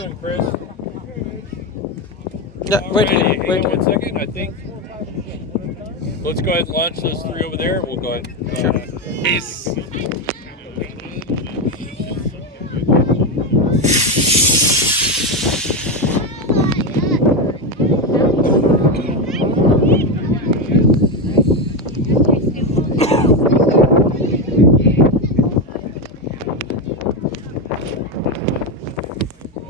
doing, Chris? Yeah, wait. Hang on 1 second. I think. Let's go ahead and launch those 3 over there. We'll go ahead. Sure. Peace.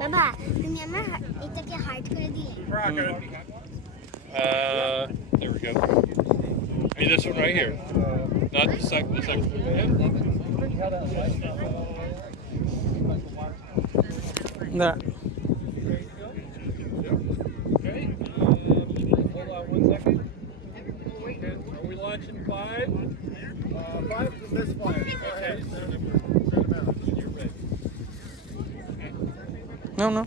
বাবা তুমি আমার এটাকে hard করে দিলে There we go. Hey, this one right here. Not the second. The second. না Okay. Hold on 1 second. Are we launching 5? 5 is this fire. Go ahead. You're ready. No.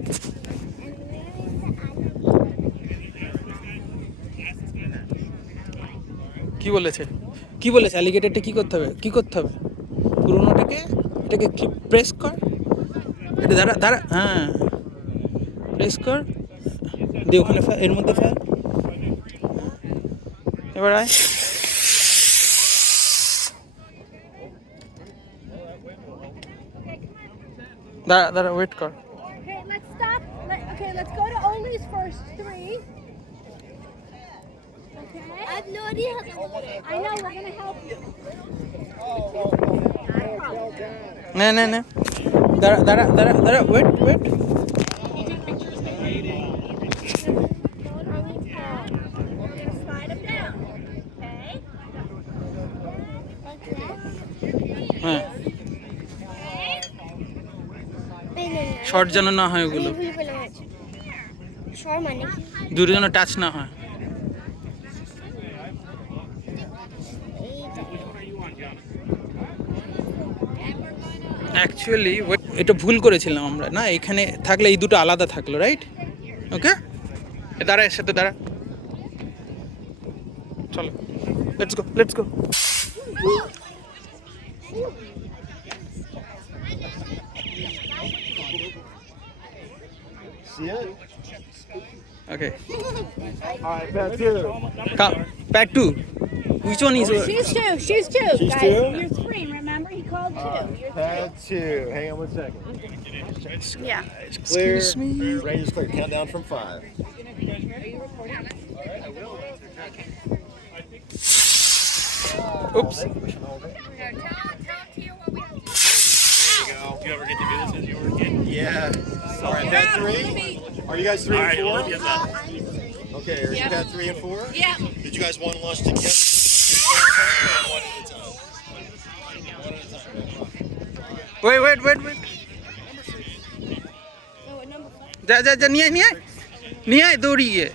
কি বলেছে অ্যালিগেটরটা কি করতে হবে পুরোনোটাকে এটাকে প্রেস কর, এটা দাঁড়া হ্যাঁ প্রেস কর দিয়ে ওখানে এর মধ্যে ফেল, এবার আয় দাঁড়া ওয়েট কর। Okay, let's stop. Okay, let's go to Oli's first 3. Okay. I have no idea how to I know, we're going to help you. না দাঁড়া wait Slide them down. Okay. like that. হ্যাঁ এই নে short যেন না হয় ওগুলো, ভুল বলে হয়েছে শর মানে কি দূরে যেন টাচ না হয়। অ্যাকচুয়ালি এটা ভুল করেছিলাম আমরা, না এখানে থাকলে এই দুটো আলাদা থাকলো, রাইট? ওকে দাঁড়া এর সাথে দাঁড়া, চলো let's go. See it? Okay. All right, pad 2. Pad 2. Which one is? She's 2. She's 2. She's Guys, 2? you're 3. Remember, he called 2. You're 3. Pad 2. Hang on 1 second. Yeah. Clear. Excuse me. Range is clear. Countdown from 5. Are you recording? I will. Oops. There you go. You ever get to do this as you were a kid? Yeah. All right, pad 3. Are you guys 3 and 4? Okay, are you pad 3 and 4? Yeah. Did you guys want to launch together? One at a time. One at a time. Wait. যা নিয়ে আয় দৌড়িয়ে।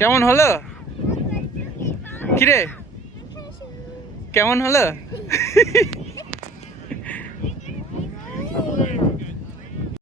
কেমন হলো কিরে, কেমন হলো?